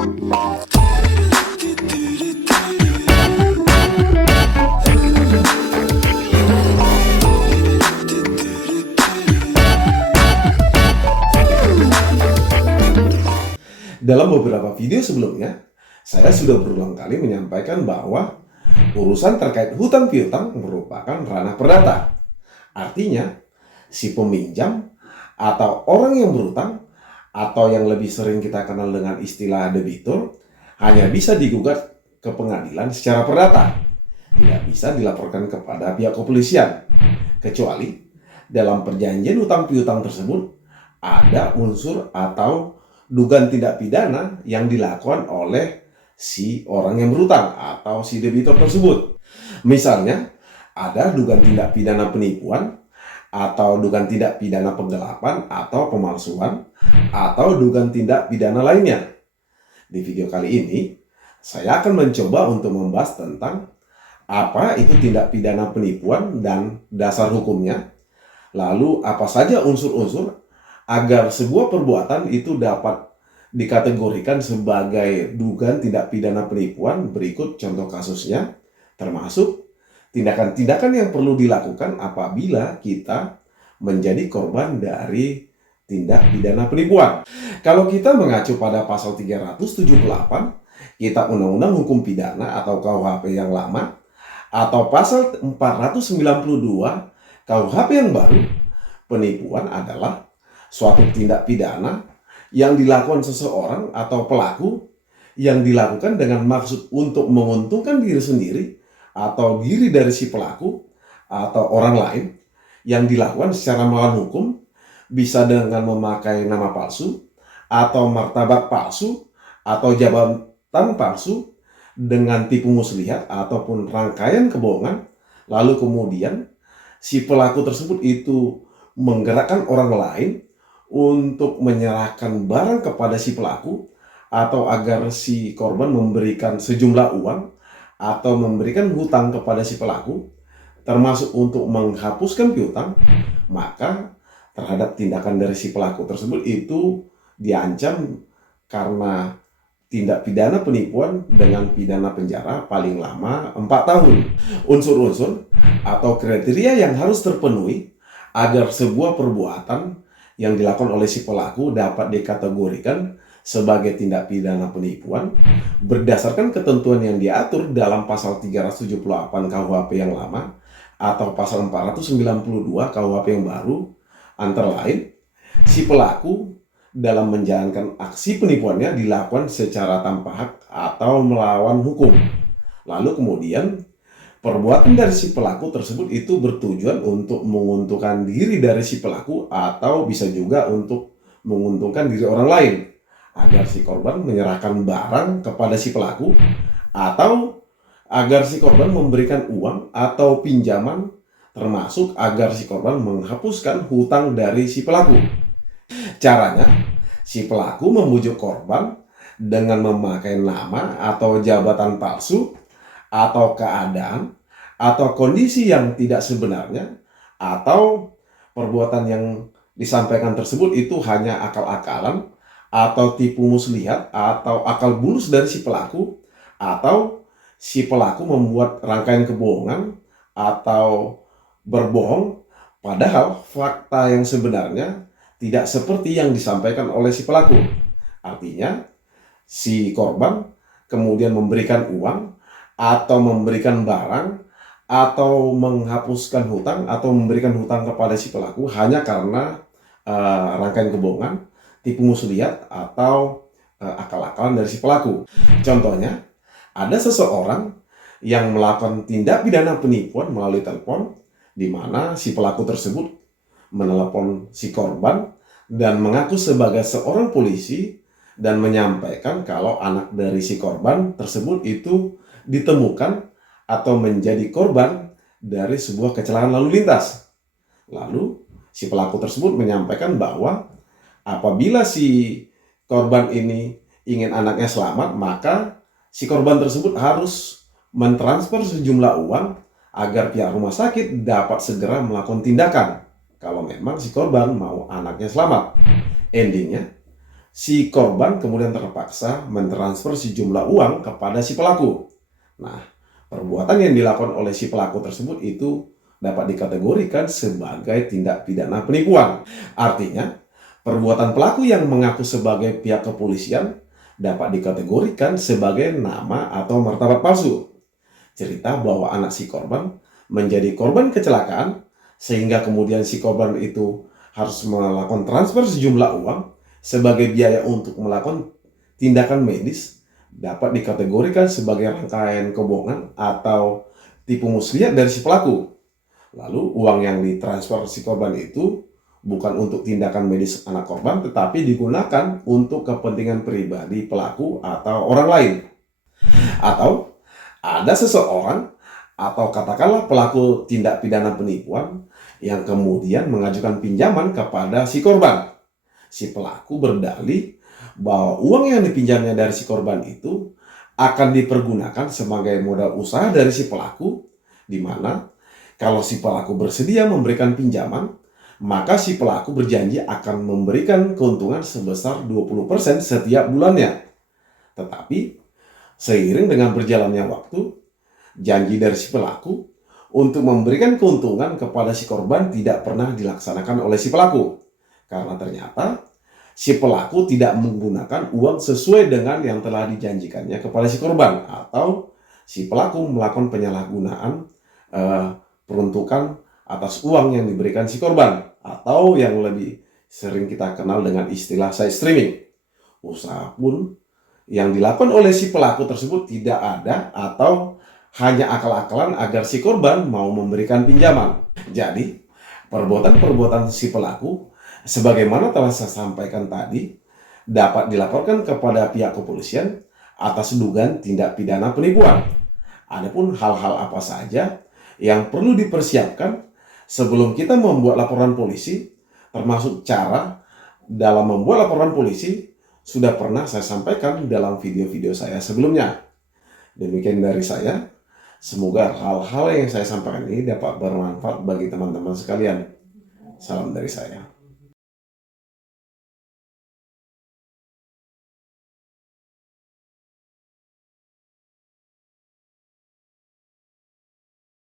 Dalam beberapa video sebelumnya, saya sudah berulang kali menyampaikan bahwa urusan terkait hutang piutang merupakan ranah perdata. Artinya, si peminjam atau orang yang berutang atau yang lebih sering kita kenal dengan istilah debitur hanya bisa digugat ke pengadilan secara perdata. Tidak bisa dilaporkan kepada pihak kepolisian, kecuali dalam perjanjian hutang piutang tersebut ada unsur atau dugaan tindak pidana yang dilakukan oleh si orang yang berutang atau si debitur tersebut. Misalnya, ada dugaan tindak pidana penipuan, atau dugaan tindak pidana penggelapan atau pemalsuan, atau dugaan tindak pidana lainnya. Di video kali ini, saya akan mencoba untuk membahas tentang apa itu tindak pidana penipuan dan dasar hukumnya, lalu apa saja unsur-unsur agar sebuah perbuatan itu dapat dikategorikan sebagai dugaan tindak pidana penipuan. Berikut contoh kasusnya, termasuk tindakan-tindakan yang perlu dilakukan apabila kita menjadi korban dari tindak pidana penipuan. Kalau kita mengacu pada pasal 378 Kitab Undang-Undang Hukum Pidana atau KUHP yang lama, atau pasal 492 KUHP yang baru, penipuan adalah suatu tindak pidana yang dilakukan seseorang atau pelaku yang dilakukan dengan maksud untuk menguntungkan diri sendiri atau diri dari si pelaku atau orang lain, yang dilakukan secara melawan hukum, bisa dengan memakai nama palsu atau martabat palsu atau jabatan palsu dengan tipu muslihat ataupun rangkaian kebohongan, lalu kemudian si pelaku tersebut itu menggerakkan orang lain untuk menyerahkan barang kepada si pelaku, atau agar si korban memberikan sejumlah uang atau memberikan hutang kepada si pelaku, termasuk untuk menghapuskan piutang. Maka terhadap tindakan dari si pelaku tersebut itu diancam karena tindak pidana penipuan dengan pidana penjara paling lama 4 tahun. Unsur-unsur atau kriteria yang harus terpenuhi agar sebuah perbuatan yang dilakukan oleh si pelaku dapat dikategorikan sebagai tindak pidana penipuan berdasarkan ketentuan yang diatur dalam pasal 378 KUHP yang lama atau pasal 492 KUHP yang baru, antara lain si pelaku dalam menjalankan aksi penipuannya dilakukan secara tanpa hak atau melawan hukum. Lalu kemudian perbuatan dari si pelaku tersebut itu bertujuan untuk menguntungkan diri dari si pelaku atau bisa juga untuk menguntungkan diri orang lain, agar si korban menyerahkan barang kepada si pelaku, atau agar si korban memberikan uang atau pinjaman, termasuk agar si korban menghapuskan hutang dari si pelaku. Caranya, si pelaku membujuk korban dengan memakai nama atau jabatan palsu, atau keadaan atau kondisi yang tidak sebenarnya, atau perbuatan yang disampaikan tersebut itu hanya akal-akalan atau tipu muslihat atau akal bulus dari si pelaku, atau si pelaku membuat rangkaian kebohongan atau berbohong padahal fakta yang sebenarnya tidak seperti yang disampaikan oleh si pelaku. Artinya, si korban kemudian memberikan uang atau memberikan barang atau menghapuskan hutang atau memberikan hutang kepada si pelaku hanya karena rangkaian kebohongan, tipu muslihat atau akal-akalan dari si pelaku. Contohnya, ada seseorang yang melakukan tindak pidana penipuan melalui telepon, di mana si pelaku tersebut menelepon si korban dan mengaku sebagai seorang polisi dan menyampaikan kalau anak dari si korban tersebut itu ditemukan atau menjadi korban dari sebuah kecelakaan lalu lintas. Lalu si pelaku tersebut menyampaikan bahwa apabila si korban ini ingin anaknya selamat, maka si korban tersebut harus mentransfer sejumlah uang agar pihak rumah sakit dapat segera melakukan tindakan kalau memang si korban mau anaknya selamat. Endingnya, si korban kemudian terpaksa mentransfer sejumlah uang kepada si pelaku. Nah, perbuatan yang dilakukan oleh si pelaku tersebut itu dapat dikategorikan sebagai tindak pidana penipuan. Artinya, perbuatan pelaku yang mengaku sebagai pihak kepolisian dapat dikategorikan sebagai nama atau martabat palsu. Cerita bahwa anak si korban menjadi korban kecelakaan, sehingga kemudian si korban itu harus melakukan transfer sejumlah uang sebagai biaya untuk melakukan tindakan medis, dapat dikategorikan sebagai rangkaian kebohongan atau tipu muslihat dari si pelaku. Lalu uang yang ditransfer si korban itu bukan untuk tindakan medis anak korban, tetapi digunakan untuk kepentingan pribadi pelaku atau orang lain. Atau ada seseorang atau katakanlah pelaku tindak pidana penipuan yang kemudian mengajukan pinjaman kepada si korban. Si pelaku berdalih bahwa uang yang dipinjamnya dari si korban itu akan dipergunakan sebagai modal usaha dari si pelaku, di mana kalau si pelaku bersedia memberikan pinjaman, maka si pelaku berjanji akan memberikan keuntungan sebesar 20% setiap bulannya. Tetapi seiring dengan berjalannya waktu, janji dari si pelaku untuk memberikan keuntungan kepada si korban tidak pernah dilaksanakan oleh si pelaku. Karena ternyata si pelaku tidak menggunakan uang sesuai dengan yang telah dijanjikannya kepada si korban, atau si pelaku melakukan penyalahgunaan peruntukan atas uang yang diberikan si korban, atau yang lebih sering kita kenal dengan istilah side streaming. Usaha pun yang dilakukan oleh si pelaku tersebut tidak ada atau hanya akal-akalan agar si korban mau memberikan pinjaman. Jadi, perbuatan-perbuatan si pelaku sebagaimana telah saya sampaikan tadi dapat dilaporkan kepada pihak kepolisian atas dugaan tindak pidana penipuan. Adapun hal-hal apa saja yang perlu dipersiapkan sebelum kita membuat laporan polisi, termasuk cara dalam membuat laporan polisi, sudah pernah saya sampaikan dalam video-video saya sebelumnya. Demikian dari saya. Semoga hal-hal yang saya sampaikan ini dapat bermanfaat bagi teman-teman sekalian. Salam dari saya.